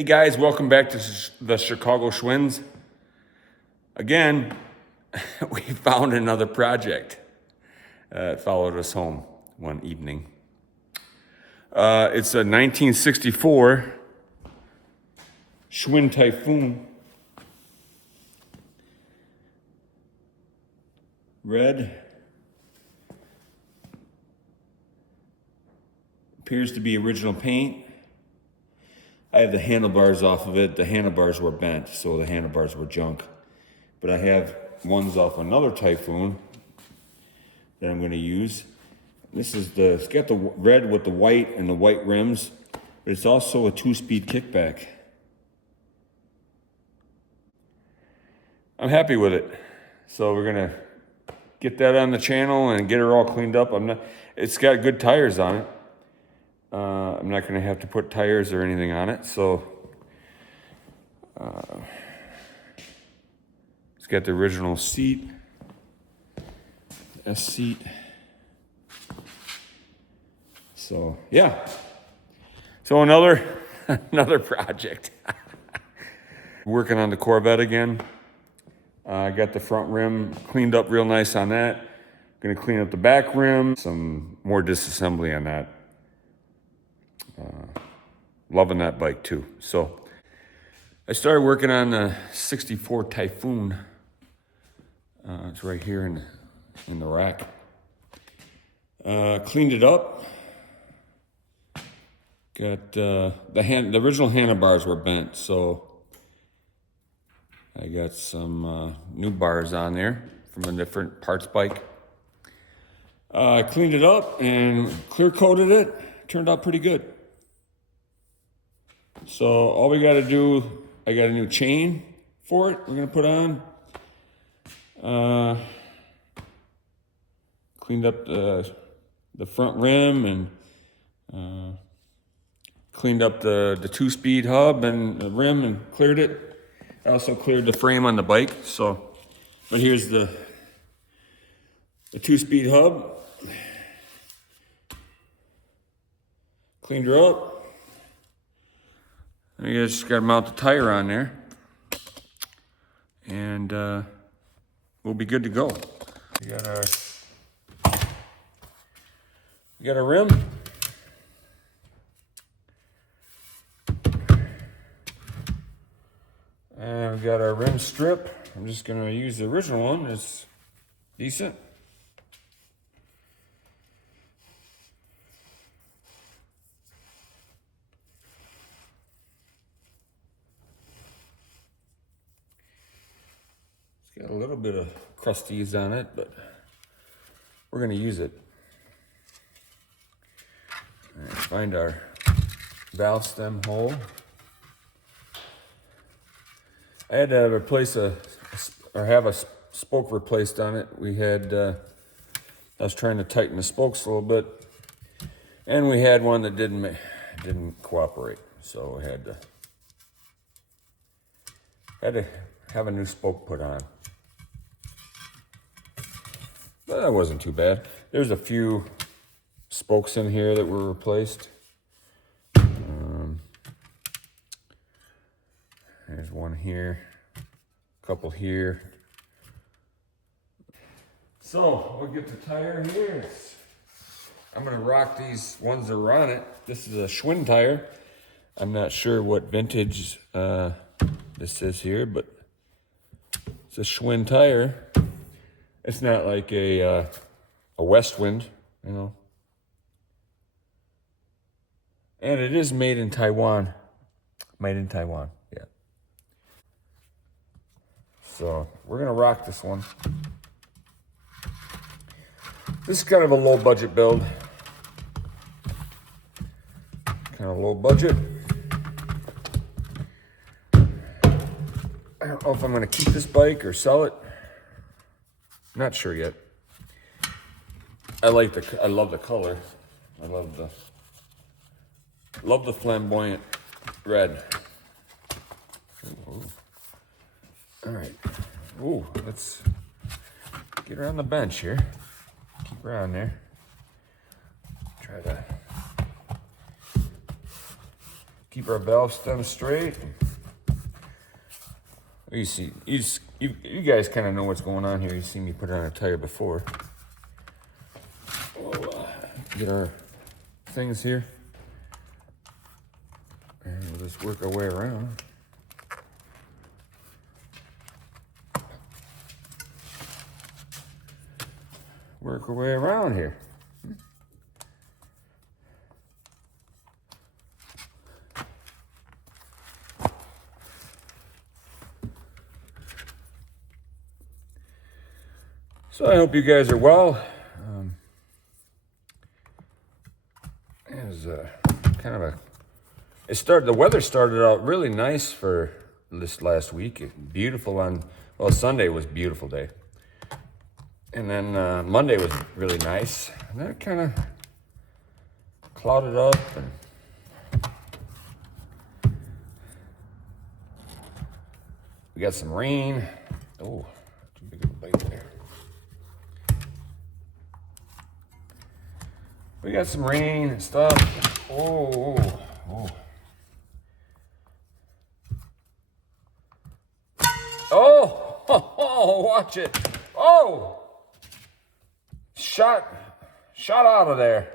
Hey guys, welcome back to the Chicago Schwinns. Again, we found another project. It followed us home one evening. It's a 1964 Schwinn Typhoon. Red. Appears to be original paint. I have the handlebars off of it. The handlebars were bent, so the handlebars were junk. But I have ones off another Typhoon that I'm going to use. It's got the red with the white and the white rims, but it's also a 2-speed kickback. I'm happy with it. So we're going to get that on the channel and get her all cleaned up. It's got good tires on it. I'm not going to have to put tires or anything on it, so it's got the original seat, S seat. So yeah, so another project. Working on the Corvette again. I got the front rim cleaned up real nice on that. Going to clean up the back rim. Some more disassembly on that. Loving that bike too. So I started working on the 64 Typhoon. It's right here in the rack. Cleaned it up. Got the original handlebars were bent, so I got some new bars on there from a different parts bike. I cleaned it up and clear coated it. Turned out pretty good. So all we got to do, I got a new chain for it we're going to put on. Cleaned up the front rim and cleaned up the 2-speed hub and the rim and cleared it. I also cleared the frame on the bike. But here's the 2-speed hub. Cleaned her up. You just got to mount the tire on there, and we'll be good to go. We got our rim. And we got our rim strip. I'm just going to use the original one. It's decent. Got a little bit of crusties on it, but we're going to use it. All right, find our valve stem hole. I had to have a spoke replaced on it. I was trying to tighten the spokes a little bit, and we had one that didn't cooperate, so we had to have a new spoke put on. But that wasn't too bad. There's a few spokes in here that were replaced. There's one here, a couple here. So we'll get the tire here. I'm gonna rock these ones that are on it. This is a Schwinn tire. I'm not sure what vintage this is here, but it's a Schwinn tire. It's not like a Westwind, you know. And it is made in Taiwan. Made in Taiwan, yeah. So we're gonna rock this one. This is kind of a low budget build. Kind of low budget. I don't know if I'm gonna keep this bike or sell it. Not sure yet. I love the color. I love the flamboyant red. Ooh. All right. Ooh, let's get her on the bench here. Keep her on there. Try to keep our valve stem straight. You see, you guys kind of know what's going on here. You've seen me put it on a tire before. We'll get our things here. And we'll just work our way around. Work our way around here. So I hope you guys are well. It was kind of the weather started out really nice for this last week. Beautiful well, Sunday was a beautiful day. And then Monday was really nice. And then it kind of clouded up. And we got some rain. Oh, too big of a bite there. We got some rain and stuff. Oh. Oh, watch it. Oh! Shot out of there.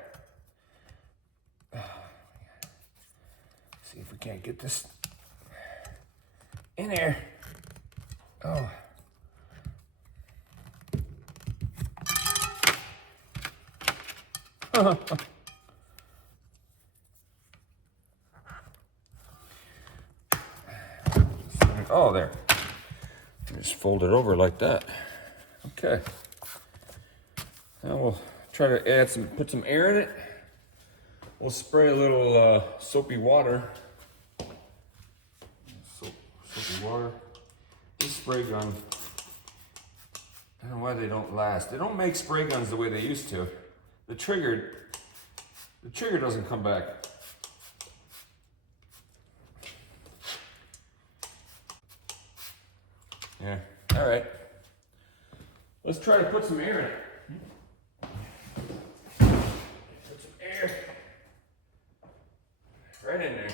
See if we can't get this in here. Oh. Oh, there. Just fold it over like that. Okay. Now we'll try to put some air in it. We'll spray a little soapy water. Soapy water. This spray gun, I don't know why they don't last. They don't make spray guns the way they used to. The trigger doesn't come back. Yeah, all right. Let's try to put some air in it. Put some air right in there.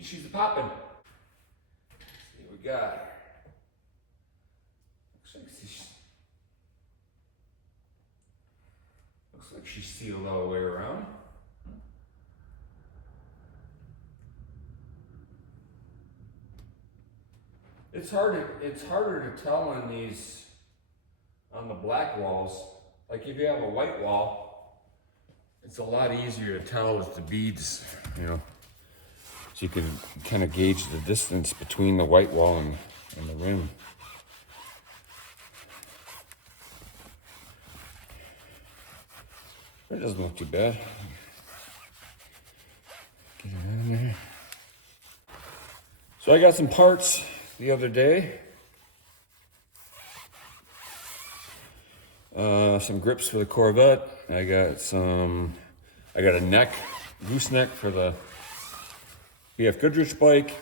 She's a popping. See what we got. Looks like she's sealed all the way around. It's harder to tell on the black walls. Like if you have a white wall, it's a lot easier to tell with the beads, you know. So you can kind of gauge the distance between the white wall and the rim. It doesn't look too bad. Get it in there. So I got some parts the other day. Some grips for the Corvette. I got a neck, gooseneck for the BF Goodrich bike.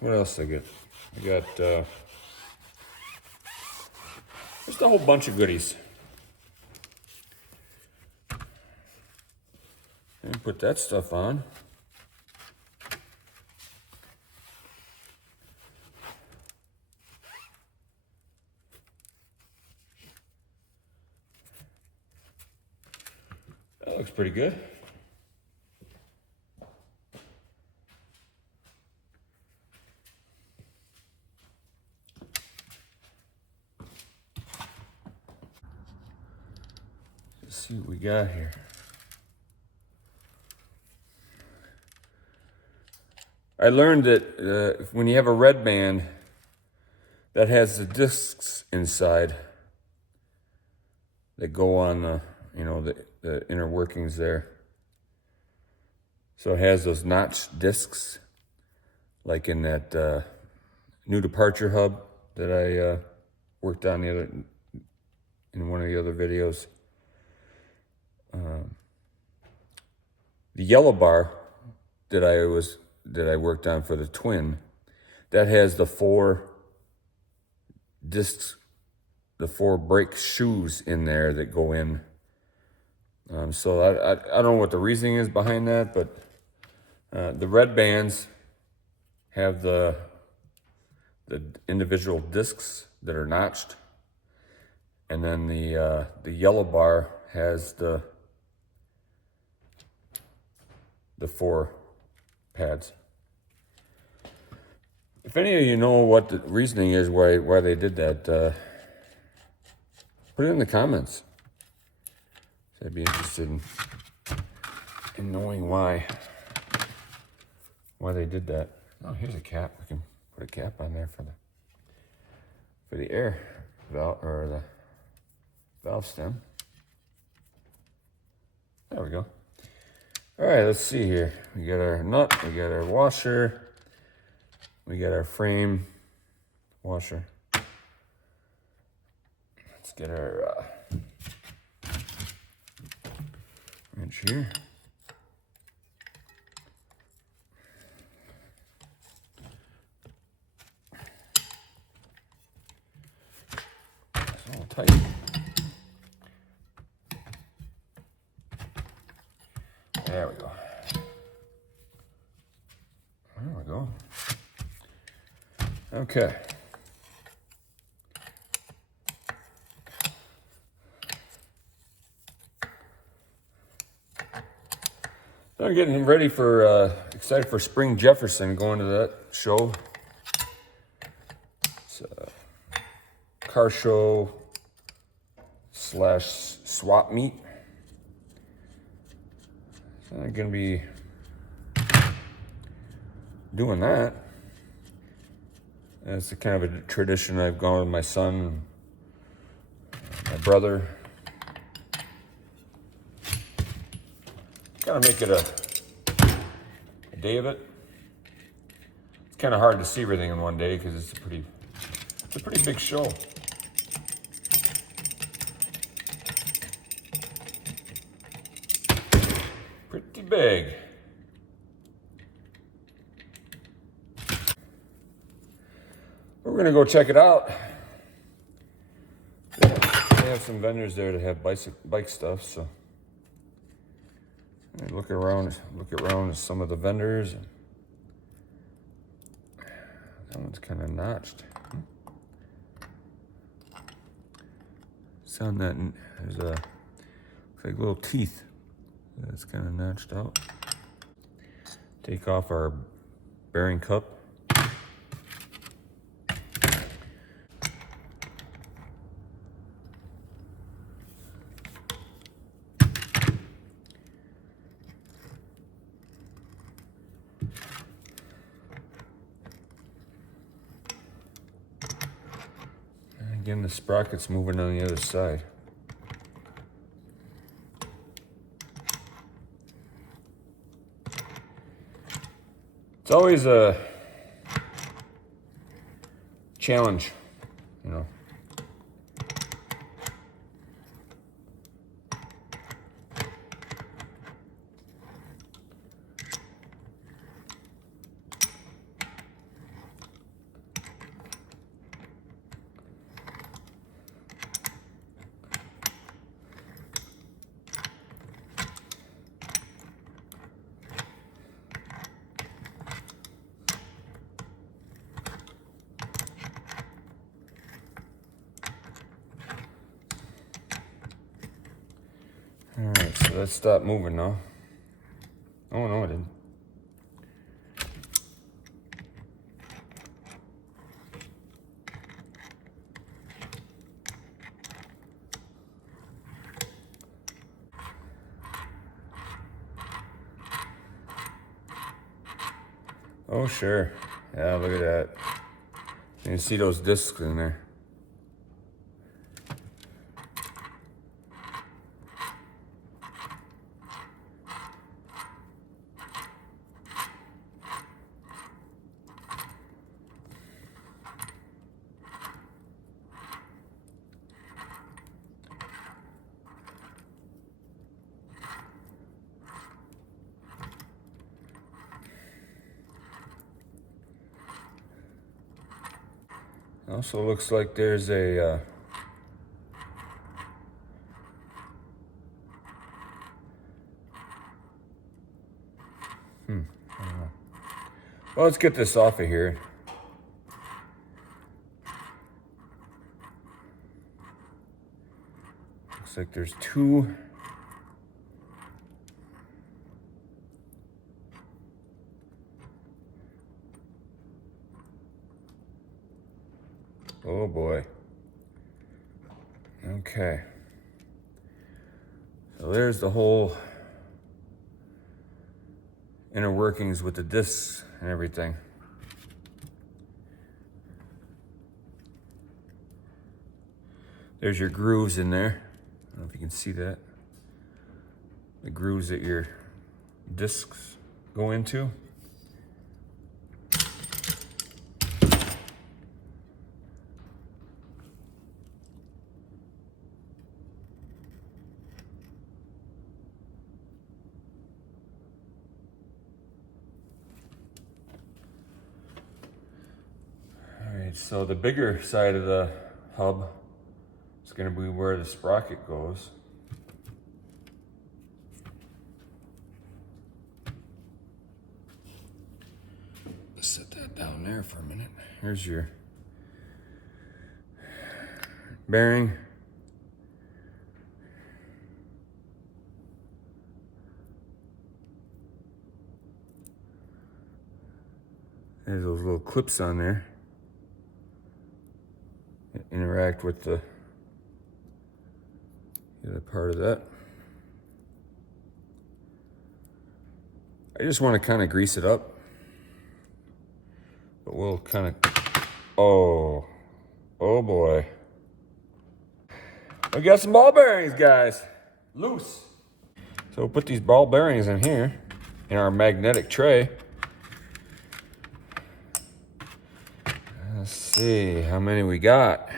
What else I get? I got just a whole bunch of goodies. And put that stuff on. That looks pretty good. Let's see what we got here. I learned that when you have a red band that has the discs inside that go on the inner workings there. So it has those notched discs, like in that new departure hub that I worked on in one of the other videos. The yellow bar that I worked on for the twin, that has the 4 discs, the 4 brake shoes in there that go in. So I don't know what the reasoning is behind that, but the red bands have the individual discs that are notched, and then the yellow bar has the 4 pads. If any of you know what the reasoning is why they did that, put it in the comments. I'd be interested in knowing why they did that. Oh, here's a cap. We can put a cap on there for the air valve, or the valve stem. There we go. All right, let's see here. We got our nut, we got our washer, we got our frame washer. Let's get our wrench here. It's all tight. There we go. There we go. Okay. So I'm getting ready for, excited for Spring Jefferson, going to that show. It's a car show / swap meet. So I'm gonna be doing that. It's a kind of a tradition. I've gone with my son, my brother. Gotta make it a day of it. It's kind of hard to see everything in one day because it's a pretty big show. Pretty big. We're gonna go check it out. They have some vendors there that have bike stuff, so I look around at some of the vendors. That one's kind of notched. It's on that. There's looks like little teeth. That's kind of notched out. Take off our bearing cup. Again, the sprocket's moving on the other side. It's always a challenge, you know. All right, so let's stop moving now. Oh no, it didn't. Oh, sure. Yeah, look at that. You can see those discs in there. Also looks like there's a well, let's get this off of here. Looks like there's two. Oh boy. Okay. So there's the whole inner workings with the discs and everything. There's your grooves in there. I don't know if you can see that. The grooves that your discs go into. So the bigger side of the hub is going to be where the sprocket goes. Let's set that down there for a minute. Here's your bearing. There's those little clips on there. Interact with the other part of that. I just want to kind of grease it up, but we'll kind of, oh boy. We got some ball bearings, guys, loose. So we'll put these ball bearings in here in our magnetic tray. Let's see how many we got.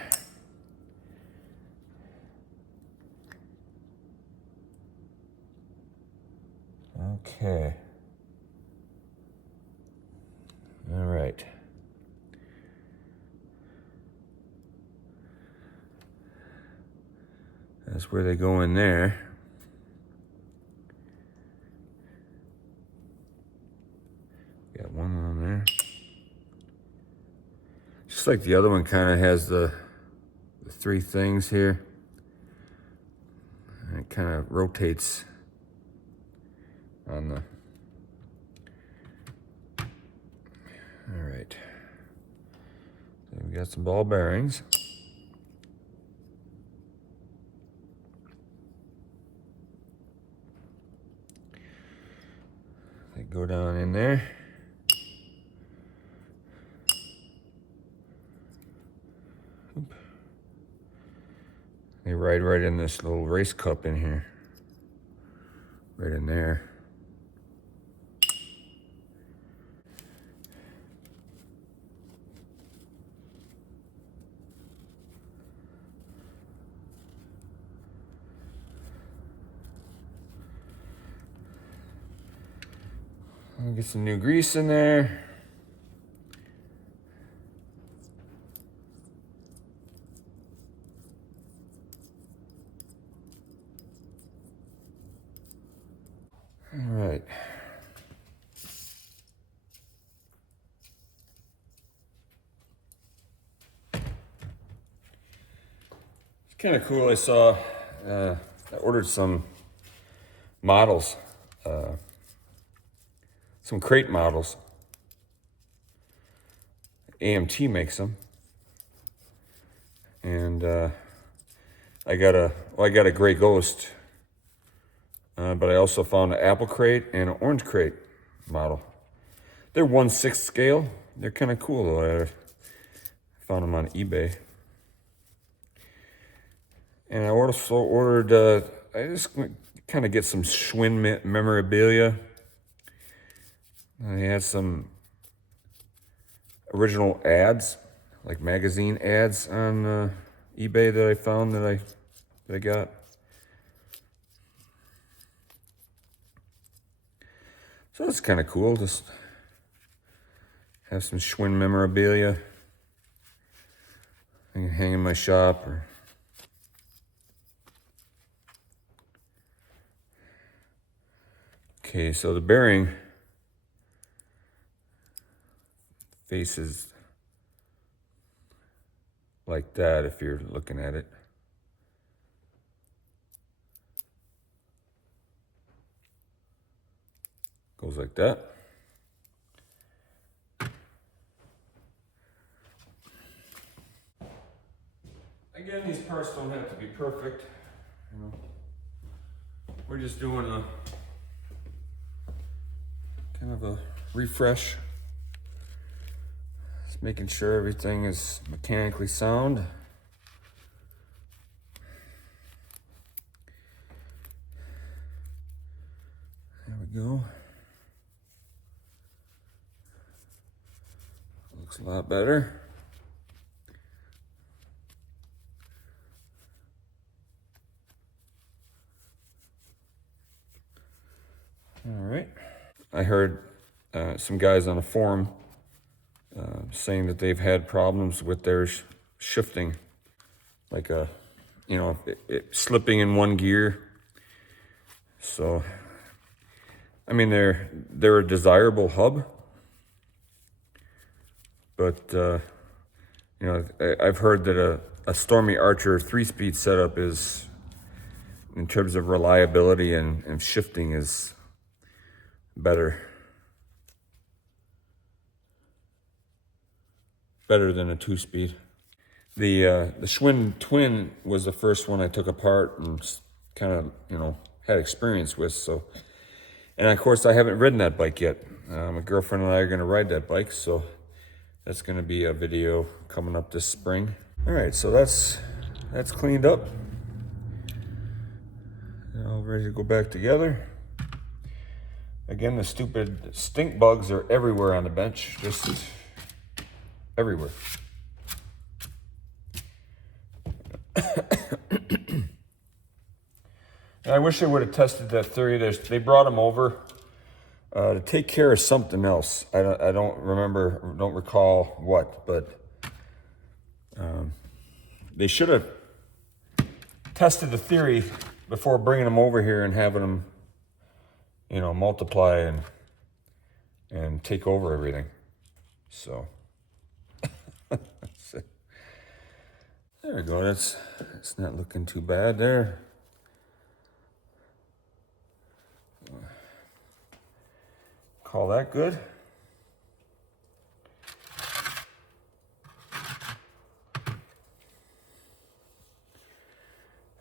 Okay. All right. That's where they go in there. Got one on there. Just like the other one kind of has the three things here. And it kind of rotates on the. All right. So we got some ball bearings. They go down in there. They ride right in this little race cup in here. Right in there. I'll get some new grease in there. All right. It's kind of cool. I saw, I ordered some models, some crate models. AMT makes them. And I got a gray ghost. But I also found an apple crate and an orange crate model. They're 1/6 scale. They're kind of cool though. I found them on eBay. And I also ordered, I just kind of get some Schwinn memorabilia. They had some original ads, like magazine ads on eBay that I found that I got. So that's kind of cool. Just have some Schwinn memorabilia. I can hang in my shop or. Okay, so the bearing faces like that if you're looking at it. Goes like that. Again, these parts don't have to be perfect. You know, we're just doing a kind of a refresh. Just making sure everything is mechanically sound. There we go. Looks a lot better. All right. I heard some guys on a forum saying that they've had problems with their shifting, like it slipping in one gear. So, I mean, they're a desirable hub, but I've heard that a Stormy Archer 3-speed setup is, in terms of reliability and shifting, is better than a 2-speed. The Schwinn Twin was the first one I took apart and kind of had experience with. So, and of course I haven't ridden that bike yet. My girlfriend and I are going to ride that bike, so that's going to be a video coming up this spring. All right, so that's cleaned up. All ready to go back together. Again, the stupid stink bugs are everywhere on the bench, just everywhere. I wish they would have tested that theory. They brought them over to take care of something else. I don't recall what, but they should have tested the theory before bringing them over here and having them, multiply and take over everything. So there we go. That's not looking too bad there. Call that good.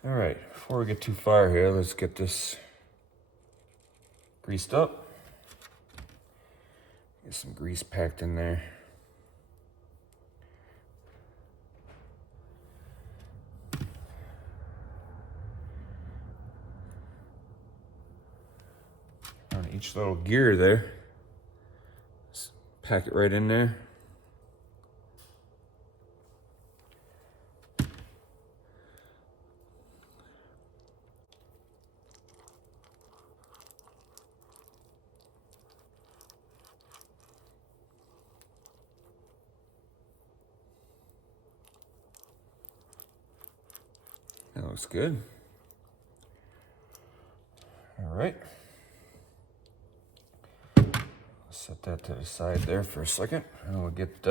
All right, before we get too far here, let's get this greased up. Get some grease packed in there. On each little gear there. Just pack it right in there. That looks good. All right. Set that to the side there for a second, and we'll get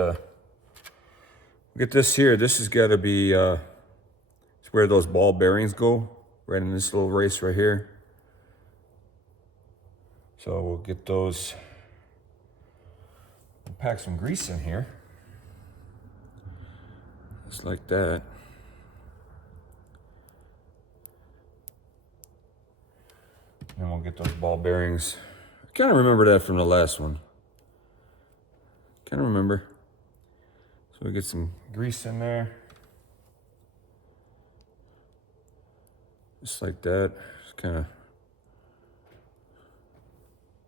this here. This has got to be it's where those ball bearings go, right in this little race right here. So we'll get those. We'll pack some grease in here, just like that. And we'll get those ball bearings. I kind of remember that from the last one. Can't remember. So we get some grease in there. Just like that. Just kind of,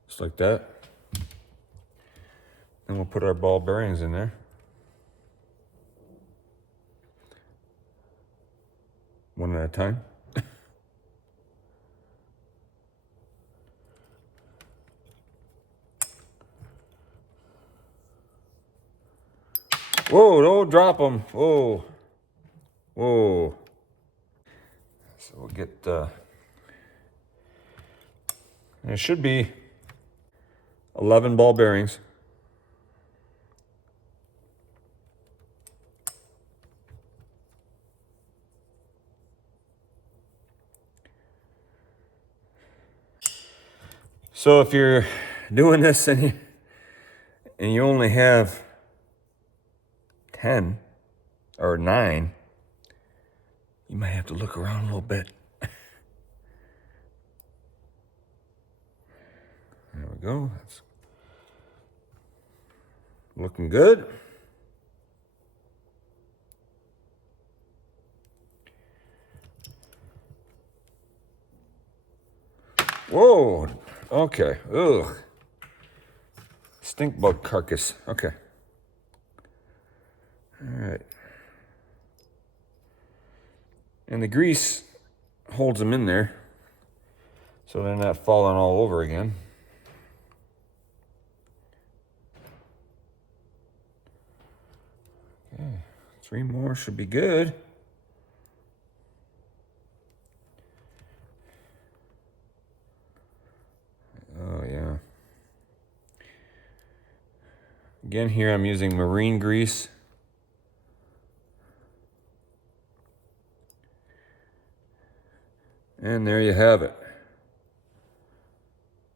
just like that. Then we'll put our ball bearings in there. One at a time. Whoa, don't drop them. Whoa. Whoa. So we'll get, it should be 11 ball bearings. So if you're doing this and you only have 10 or 9, you might have to look around a little bit. There we go. That's looking good. Whoa. Okay. Ugh. Stink bug carcass. Okay. All right. And the grease holds them in there so they're not falling all over again. Okay. 3 more should be good. Oh, yeah. Again, here I'm using marine grease. And there you have it.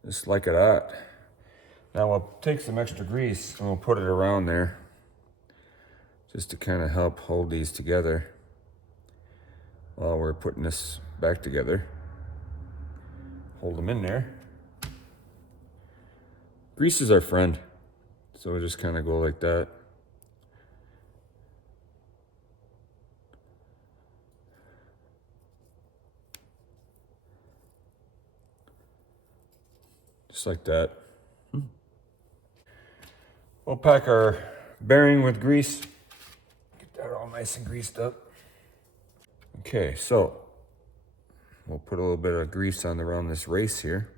Just like that. Now we'll take some extra grease and we'll put it around there just to kind of help hold these together while we're putting this back together. Hold them in there. Grease is our friend. So we'll just kind of go like that. Just like that. We'll pack our bearing with grease. Get that all nice and greased up. Okay, so we'll put a little bit of grease on around this race here.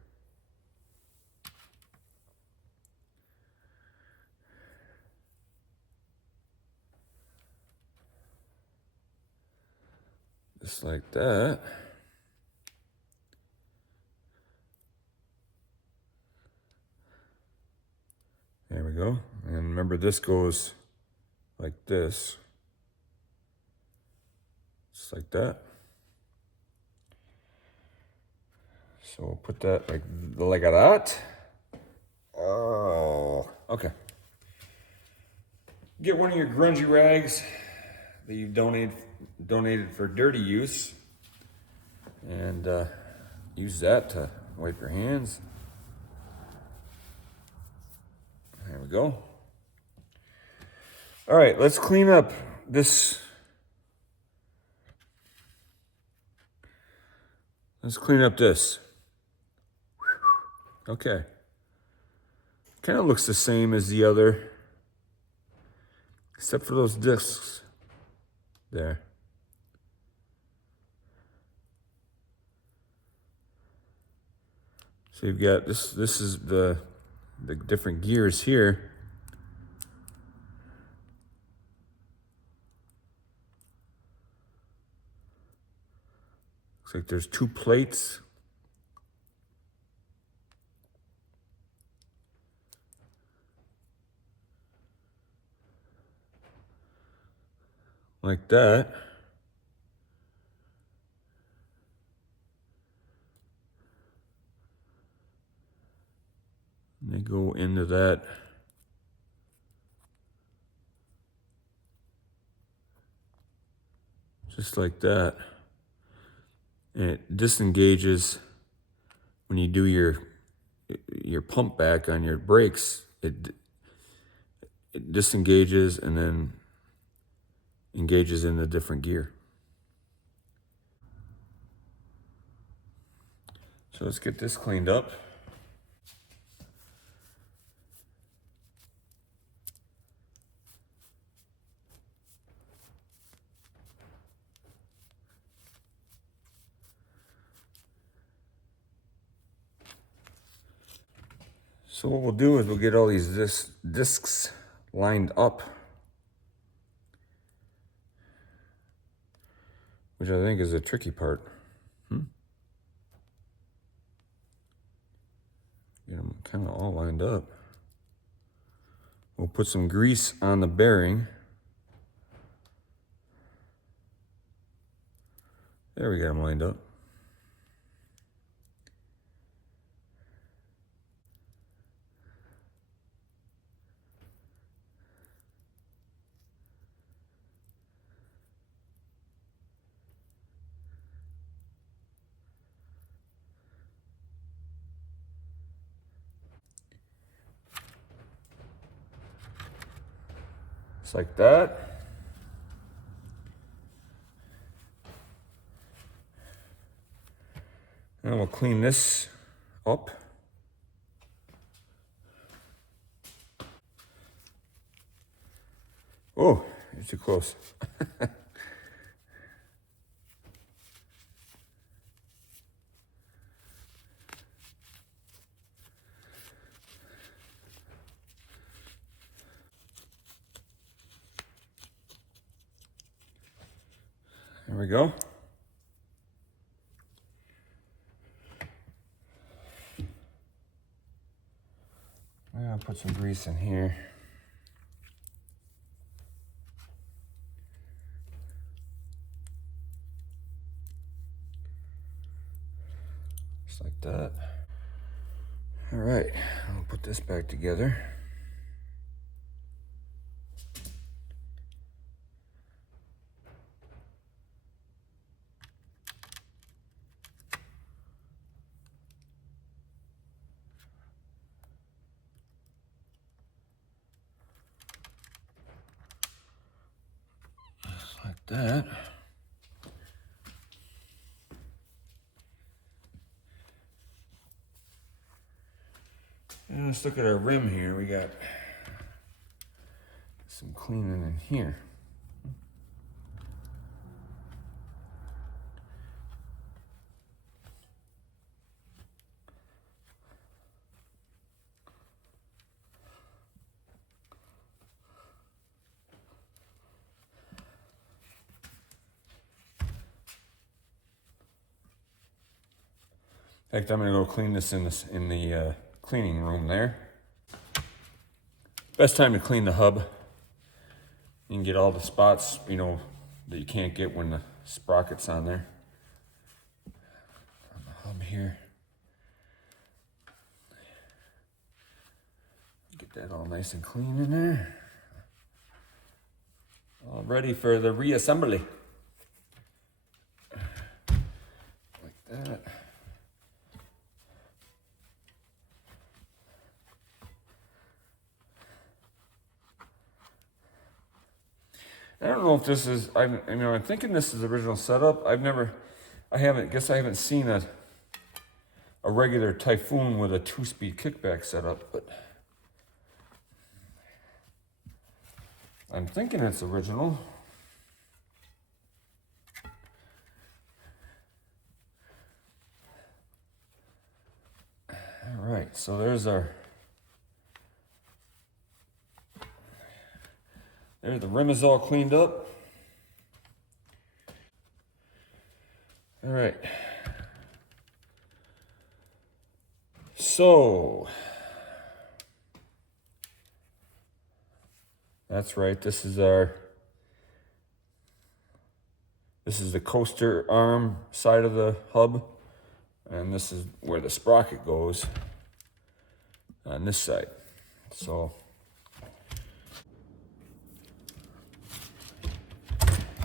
Just like that. There we go. And remember, this goes like this. Just like that. So we'll put that like that. Oh, okay. Get one of your grungy rags that you've donated for dirty use, and use that to wipe your hands. There we go. All right, let's clean up this. Let's clean up this. Okay. Kind of looks the same as the other, except for those discs there. So you've got this is the different gears here. Looks like there's 2 plates. Like that. And they go into that. Just like that. And it disengages when you do your pump back on your brakes. it disengages and then engages in a different gear. So let's get this cleaned up. So what we'll do is we'll get all these discs lined up, which I think is the tricky part. Get them kind of all lined up. We'll put some grease on the bearing. There, we got them lined up. Just like that. And we'll clean this up. Oh, you're too close. There we go. I'm gonna put some grease in here. Just like that. All right, I'll put this back together. Just like that. And let's look at our rim here. We got some cleaning in here. In fact, I'm gonna go clean this in the cleaning room there. Best time to clean the hub. You can get all the spots, you know, that you can't get when the sprocket's on there. On the hub here. Get that all nice and clean in there. All ready for the reassembly. Like that. I don't know if this is, I'm thinking this is the original setup. I haven't seen a regular Typhoon with a 2-speed kickback setup, but I'm thinking it's original. All right, so there's the rim is all cleaned up. All right. So, that's right, this is the coaster arm side of the hub, and this is where the sprocket goes on this side. So,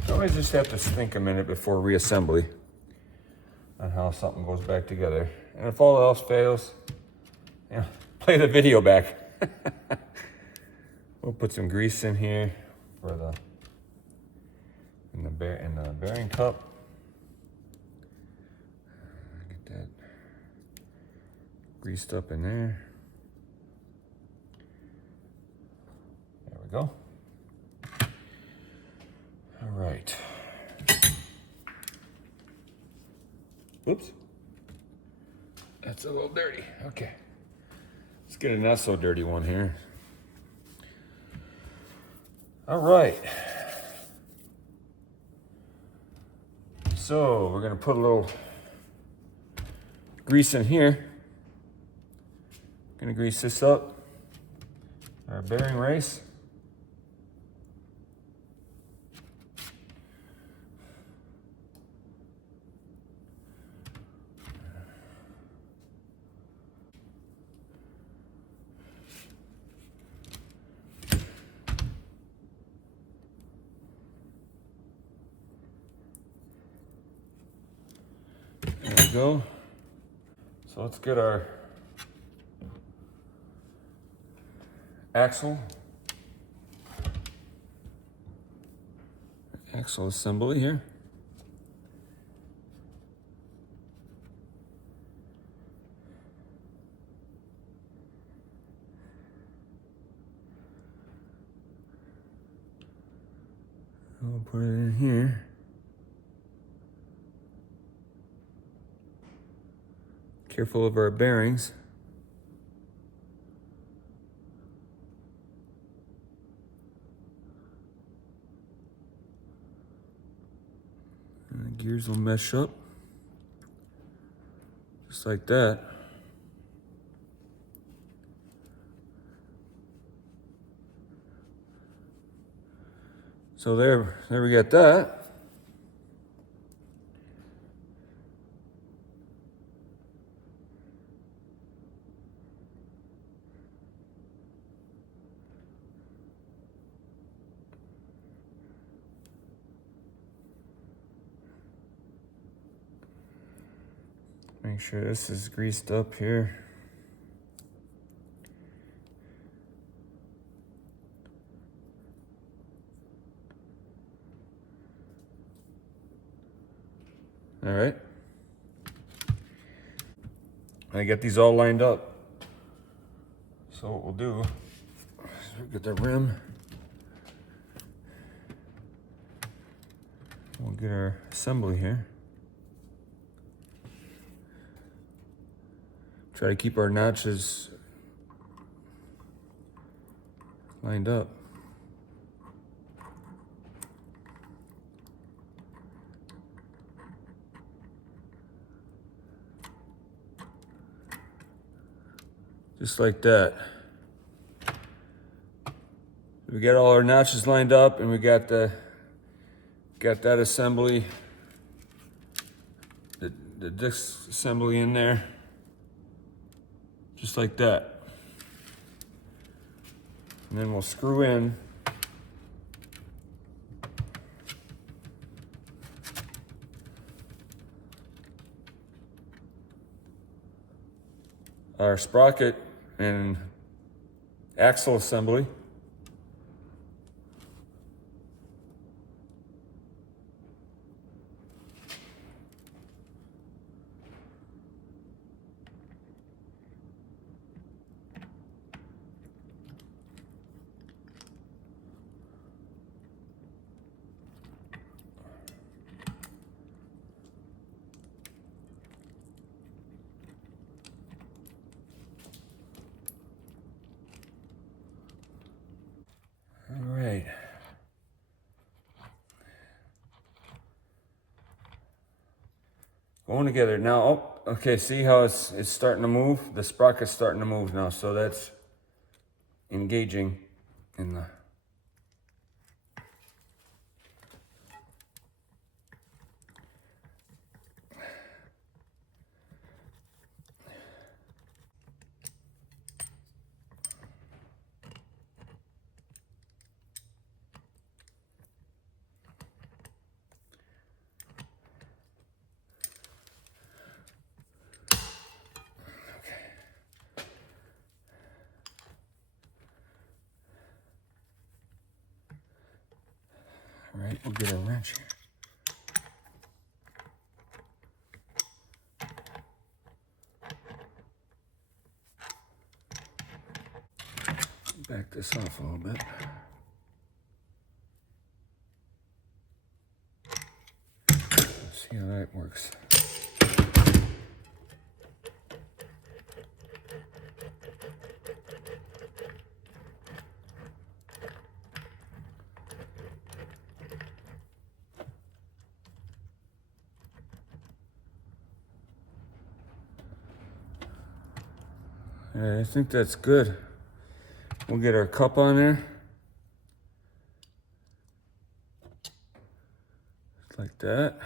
you always just have to think a minute before reassembly on how something goes back together. And if all else fails, play the video back. We'll put some grease in here for the in the bearing cup. Get that greased up in there. There we go. All right. Oops. That's a little dirty. Okay. Let's get a not so dirty one here. All right. So we're gonna put a little grease in here. Gonna grease this up. Our bearing race. There we go. So let's get our axle assembly here. We'll put it in here. Careful of our bearings. And the gears will mesh up. Just like that. So there we got that. Make sure this is greased up here. All right. I got these all lined up. So what we'll do is we'll get the rim. We'll get our assembly here. Try to keep our notches lined up. Just like that. We got all our notches lined up, and we got that assembly, the disc assembly in there. Just like that. And then we'll screw in our sprocket and axle assembly. All right. Going together now. Oh, okay. See how it's starting to move? The sprocket's starting to move now, so that's engaging in the. right, we'll get a wrench here. Back this off a little bit. Let's see how that works. All right, I think that's good. We'll get our cup on there. Just like that.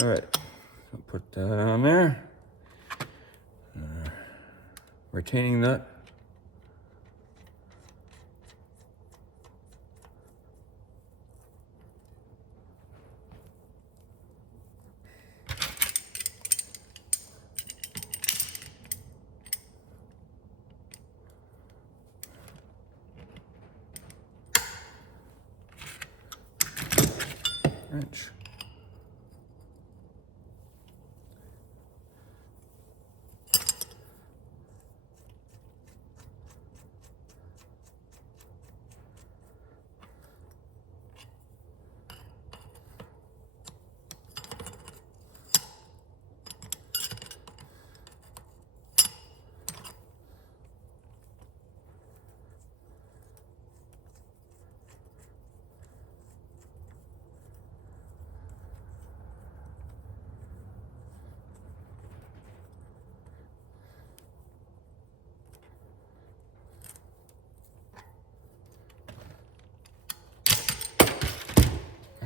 All right, I'll put that on there. Retaining nut. Wrench.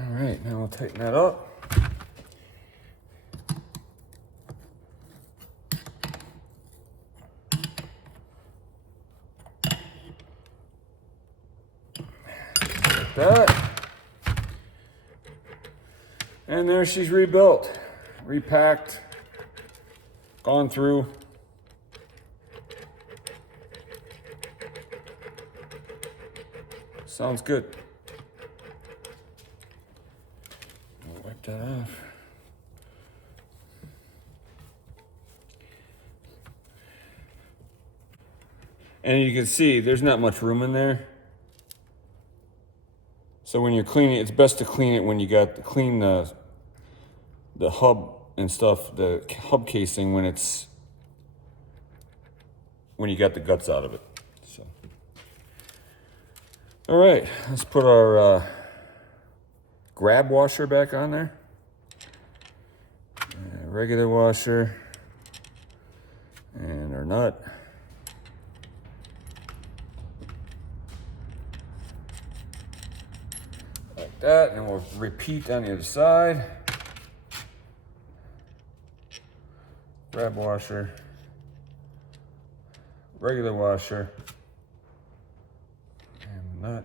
All right, now we'll tighten that up. Like that. And there she's rebuilt, repacked, gone through. Sounds good. We'll wipe that off. And you can see there's not much room in there. So when you're cleaning, it's best to clean it when you got clean the hub and stuff, the hub casing when you got the guts out of it. So, all right, let's put our grab washer back on there. Regular washer and our nut. Like that, and we'll repeat on the other side. Grab washer, regular washer, and nut.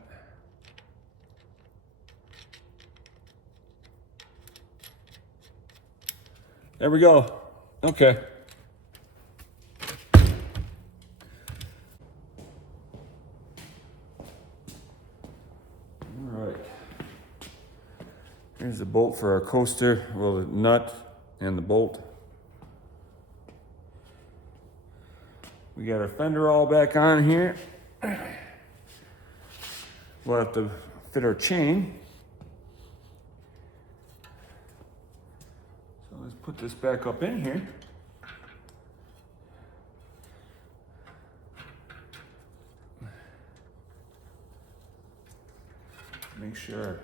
There we go. Okay. All right. Here's the bolt for our coaster. Well, the nut and the bolt. We got our fender all back on here. We'll have to fit our chain. So let's put this back up in here. Make sure.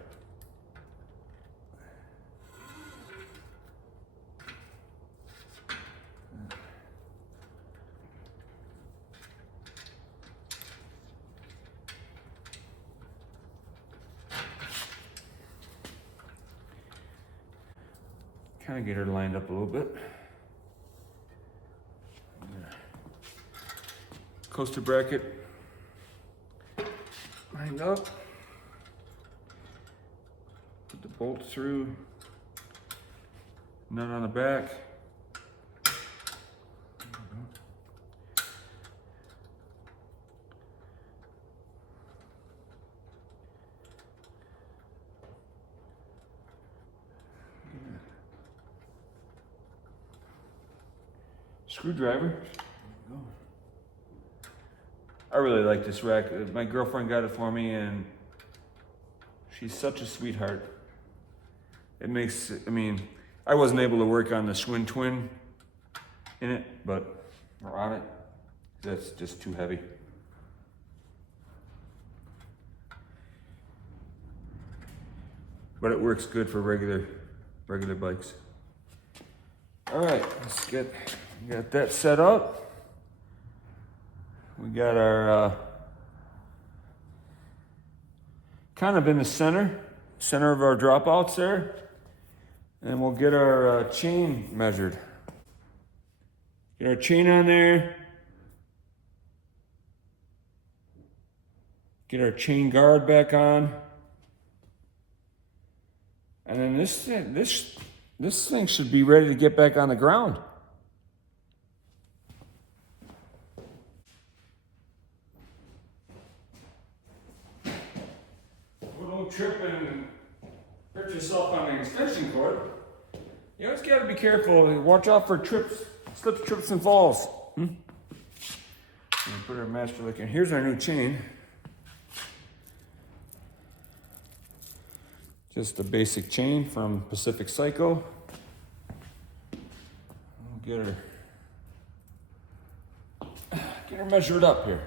Kind of get her lined up a little bit. Coaster bracket lined up. Put the bolt through. Nut on the back. screwdriver. I really like this rack. My girlfriend got it for me, and she's such a sweetheart. It makes, I mean, I wasn't able to work on the Schwinn Twin in it, or on it. That's just too heavy. But it works good for regular bikes. All right, we got that set up. We got our, kind of in the center of our dropouts there. And we'll get our chain measured. Get our chain on there. Get our chain guard back on. And then this thing should be ready to get back on the ground. Well, don't trip and hurt yourself on the extension cord. You always gotta be careful. Watch out for slips, trips, and falls. Put our master link in. Here's our new chain. Just a basic chain from Pacific Cycle. Get her measured up here.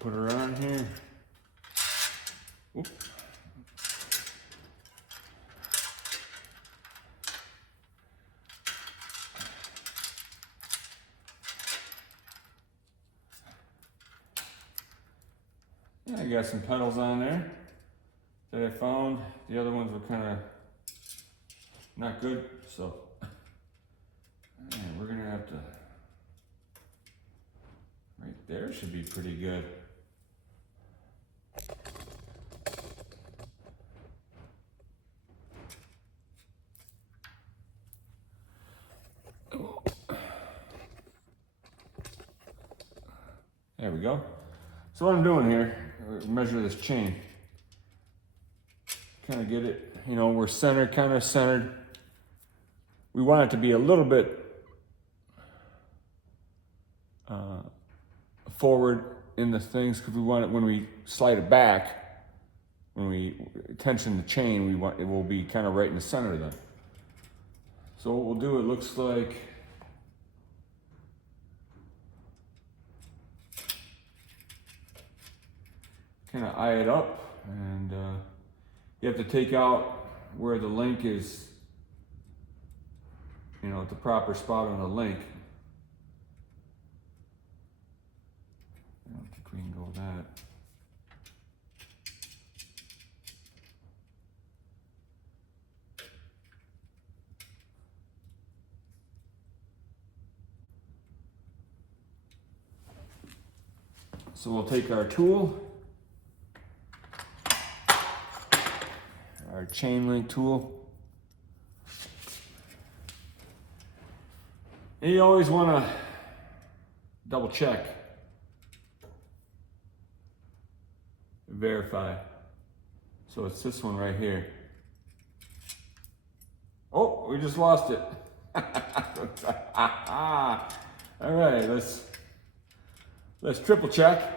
Put her on here. Whoop. I got some pedals on there that I found. The other ones were kind of not good, so we're gonna have to, right there should be pretty good. There we go. So what I'm doing here, measure this chain. Kind of get it, we're kind of centered. We want it to be a little bit forward in the things because we want it when we slide it back, when we tension the chain, it will be kind of right in the center then. So what we'll do, it looks like kind of eye it up, and you have to take out where the link is, at the proper spot on the link. I don't think we can go with that. So we'll take our tool, our chain link tool. And you always want to double check, verify. So it's this one right here. Oh, we just lost it. All right, let's triple check.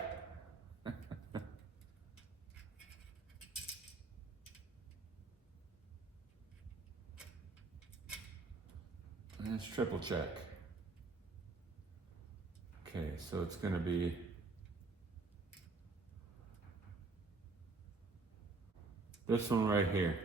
Let's triple check. Okay, so it's going to be this one right here.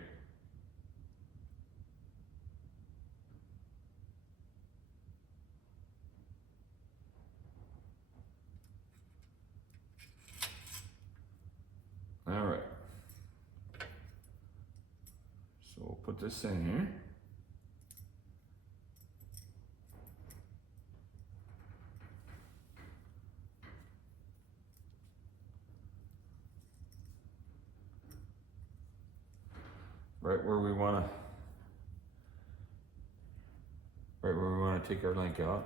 All right. So we'll put this in here. Right where we want to take our link out.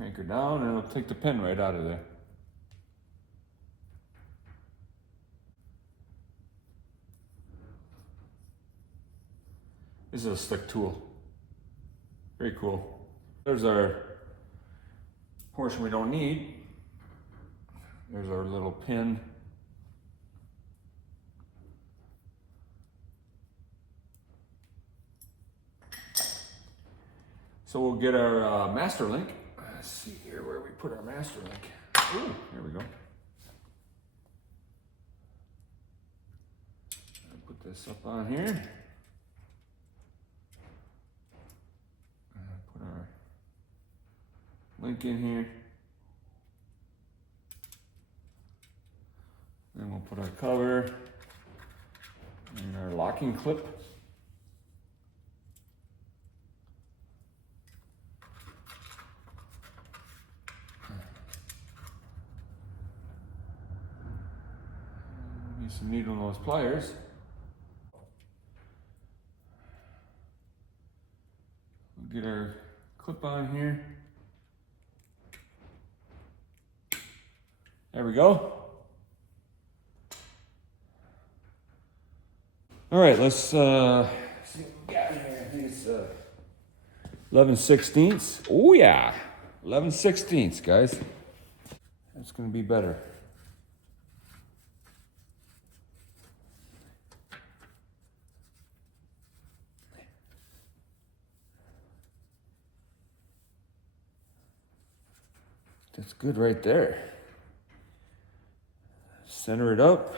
Crank her down and it'll take the pin right out of there. This is a slick tool. Very cool. There's our portion we don't need. There's our little pin. So we'll get our master link. Let's see here where we put our master link. Ooh, here we go. I'll put this up on here. Put our link in here. Then we'll put our cover and our locking clip. Use some needle nose pliers. We'll get our clip on here. There we go. All right, let's see what we got here. I think it's 11/16. Oh yeah, 11/16, guys. That's gonna be better. That's good right there. Center it up.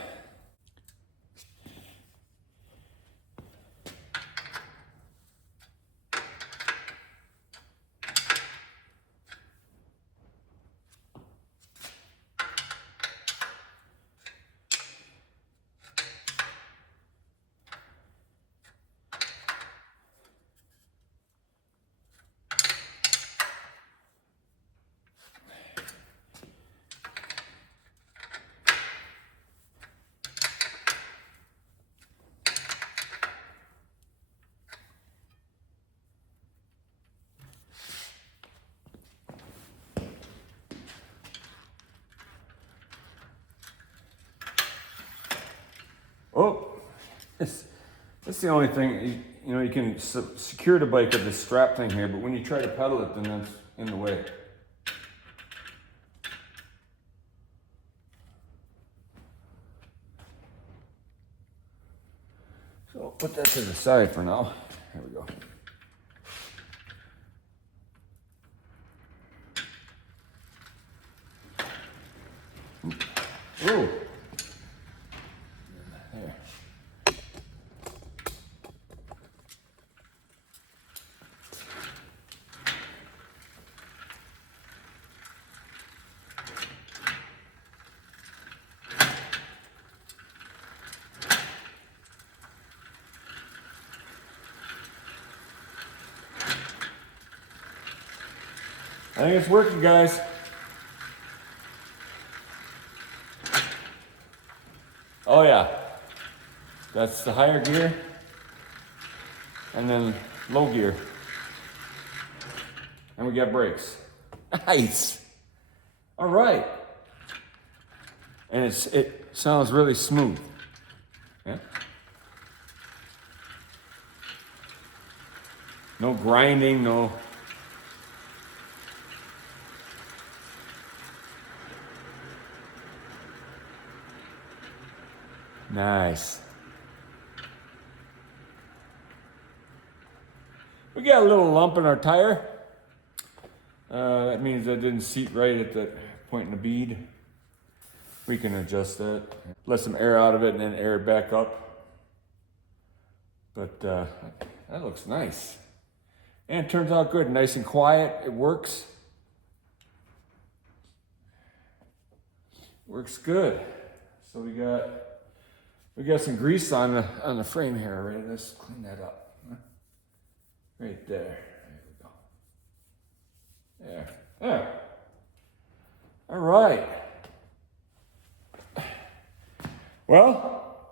Oh, that's the only thing, you know, you can secure the bike with this strap thing here, but when you try to pedal it, then that's in the way. So I'll put that to the side for now. There we go. Ooh. There. I think it's working, guys. Oh yeah, that's the higher gear, and then low gear, and we got brakes. Nice. All right, and it sounds really smooth. Yeah. No grinding, no. Nice. We got a little lump in our tire. That means that didn't seat right at the point in the bead. We can adjust that. Let some air out of it and then air it back up. But that looks nice. And it turns out good, nice and quiet. It works. Works good. So we got some grease on the frame here already. Let's clean that up. Right there. There we go. There. There. All right. Well,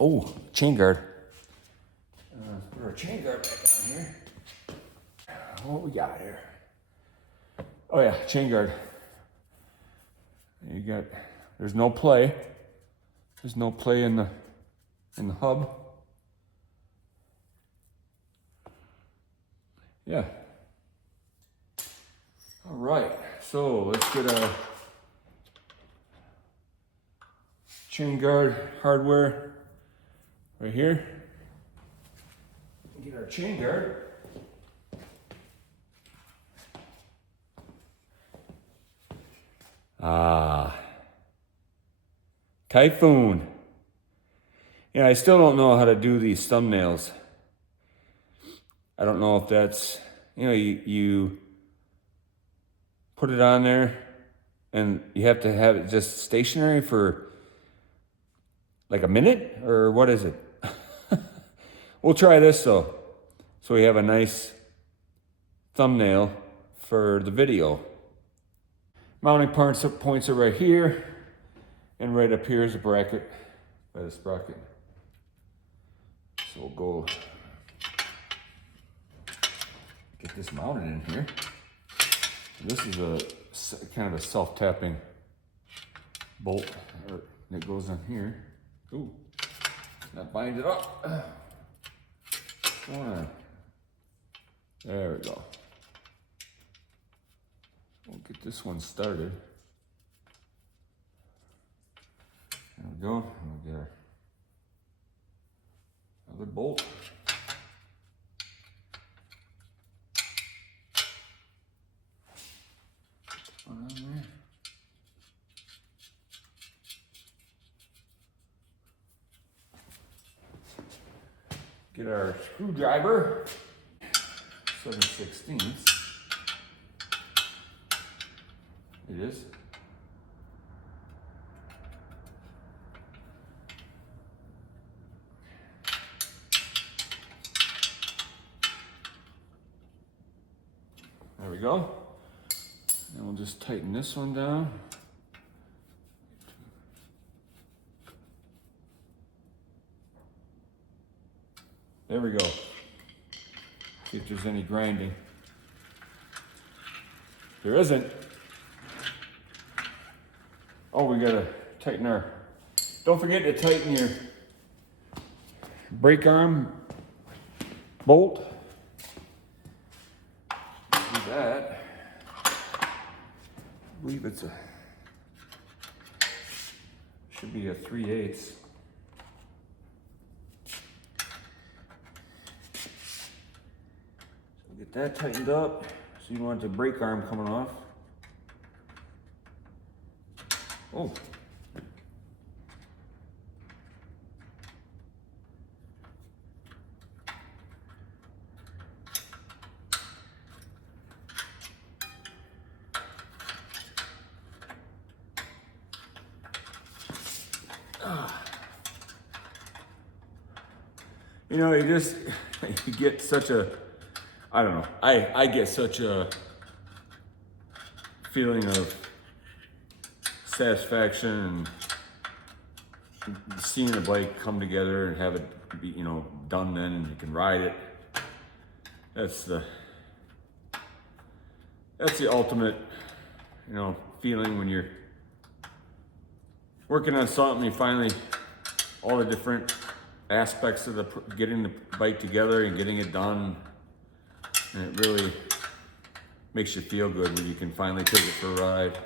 oh, chain guard. Let's put our chain guard back on here. What we got here? Oh yeah, chain guard. You got, there's no play. There's no play in the hub. Yeah. All right, so let's get our chain guard hardware right here. Get our chain guard. Typhoon. Yeah, I still don't know how to do these thumbnails. I don't know if that's, you put it on there and you have to have it just stationary for like a minute, or what is it? We'll try this though, so we have a nice thumbnail for the video. Mounting points are right here, and right up here is a bracket by the sprocket. So we'll go get this mounted in here. This is a kind of a self-tapping bolt that goes on here. Ooh, that binds it up. Come on. There we go. We'll get this one started. There we go. We'll get our other bolt. One on there. Get our screwdriver. 7/16. It is. There we go. Then we'll just tighten this one down. There we go. See if there's any grinding. There isn't. Oh, we gotta tighten our, don't forget to tighten your brake arm bolt. Do that. I believe it's should be a 3/8. So get that tightened up. So you want the brake arm coming off. Oh. You get such a, I don't know, I get such a feeling of satisfaction and seeing a bike come together and have it be, done then, and you can ride it. That's the ultimate, feeling when you're working on something. You finally, all the different aspects of getting the bike together and getting it done, and it really makes you feel good when you can finally take it for a ride.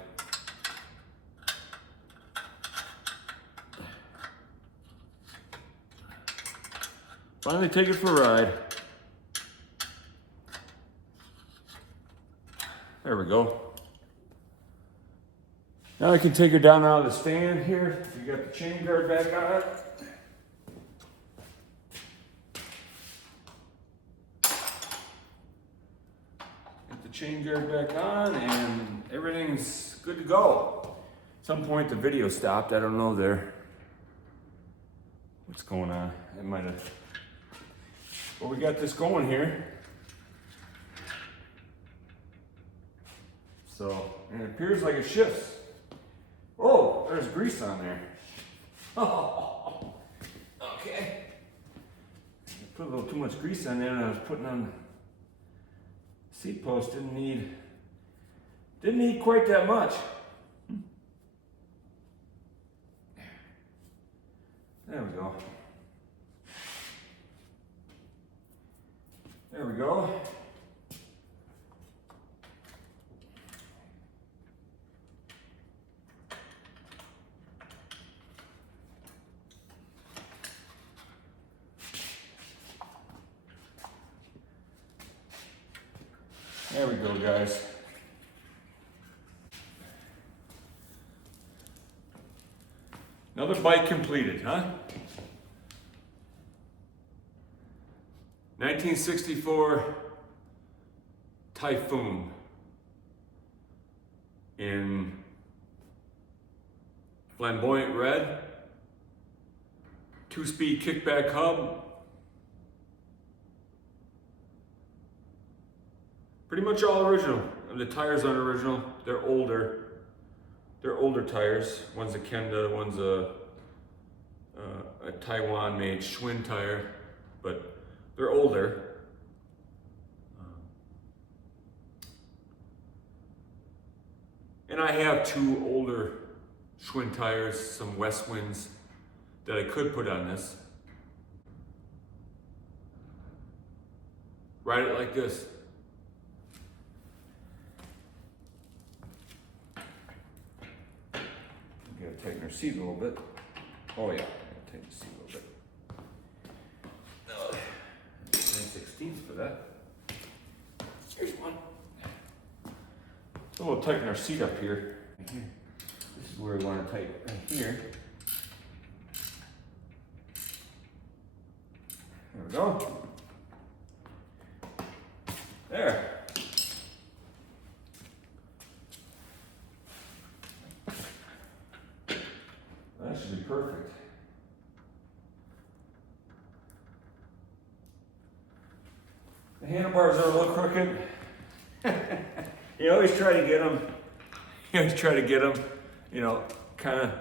Finally take it for a ride. There we go. Now I can take her down out of the stand here. You got the chain guard back on it. Get the chain guard back on and everything's good to go. At some point the video stopped. I don't know what's going on. It might have. Well, we got this going here. So, and it appears like it shifts. Oh, there's grease on there. Oh, okay. I put a little too much grease on there, and I was putting on the seat post. Didn't need Didn't eat quite that much. There we go. There we go. There we go, guys. Another bike completed, huh? 1964 Typhoon in flamboyant red, 2-speed kickback hub. Pretty much all original. The tires aren't original. They're older. They're older tires. One's a Kenda, one's a Taiwan-made Schwinn tire, but they're older. And I have 2 older Schwinn tires, some West Winds that I could put on this. Ride it like this. Gotta tighten her seat a little bit. Oh yeah, gotta tighten the seat a little bit. 9/16 for that. Here's one. So we'll tighten our seat up here. This is where we want to tighten right here. There we go. There. That should be perfect. The handlebars are a little crooked. You always try to get them. You always try to get them, you know, kind of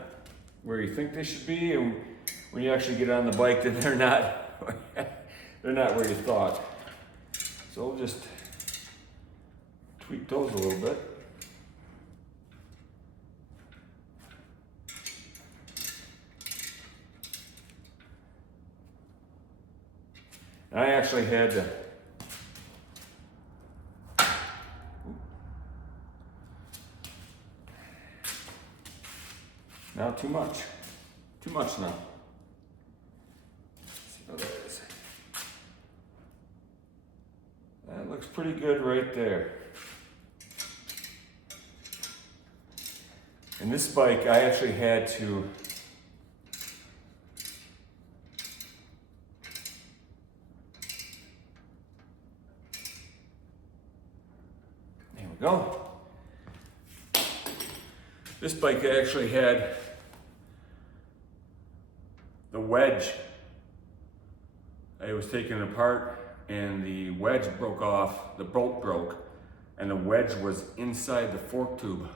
where you think they should be, and when you actually get on the bike, then they're not. They're not where you thought. So we'll just tweak those a little bit. And I actually had to now too much now. Let's see how that is. That looks pretty good right there. And this bike, I actually had to go. This bike actually had the wedge. I was taking it apart and the wedge broke off, the bolt broke, and the wedge was inside the fork tube.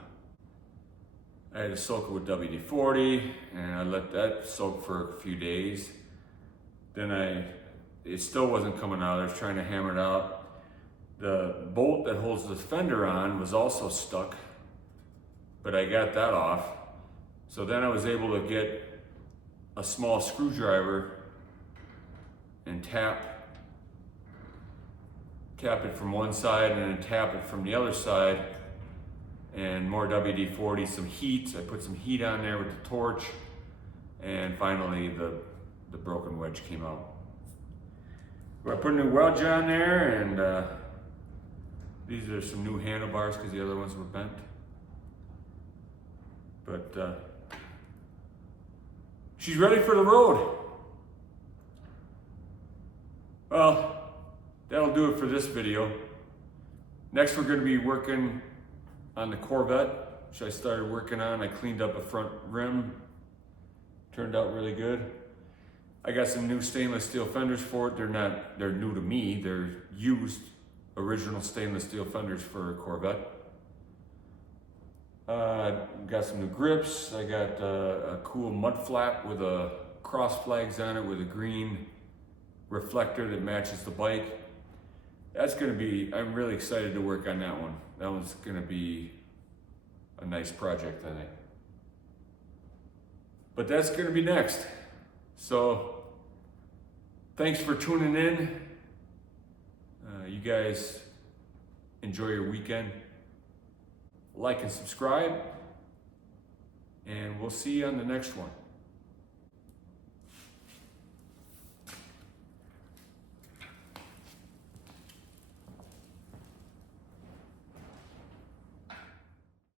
I had to soak it with WD-40 and I let that soak for a few days. Then it still wasn't coming out. I was trying to hammer it out. The bolt that holds the fender on was also stuck, but I got that off. So then I was able to get a small screwdriver and tap it from one side and then tap it from the other side, and more WD-40, some heat. I put some heat on there with the torch, and finally the broken wedge came out. I put a new wedge on there, and these are some new handlebars because the other ones were bent. But she's ready for the road. Well, that'll do it for this video. Next, we're going to be working on the Corvette, which I started working on. I cleaned up a front rim. Turned out really good. I got some new stainless steel fenders for it. They're new to me. They're used original stainless steel fenders for a Corvette. Got some new grips. I got a cool mud flap with a cross flags on it with a green reflector that matches the bike. That's gonna be, I'm really excited to work on that one. That one's gonna be a nice project, I think. But that's going to be next. So thanks for tuning in. You guys enjoy your weekend. Like and subscribe. And we'll see you on the next one.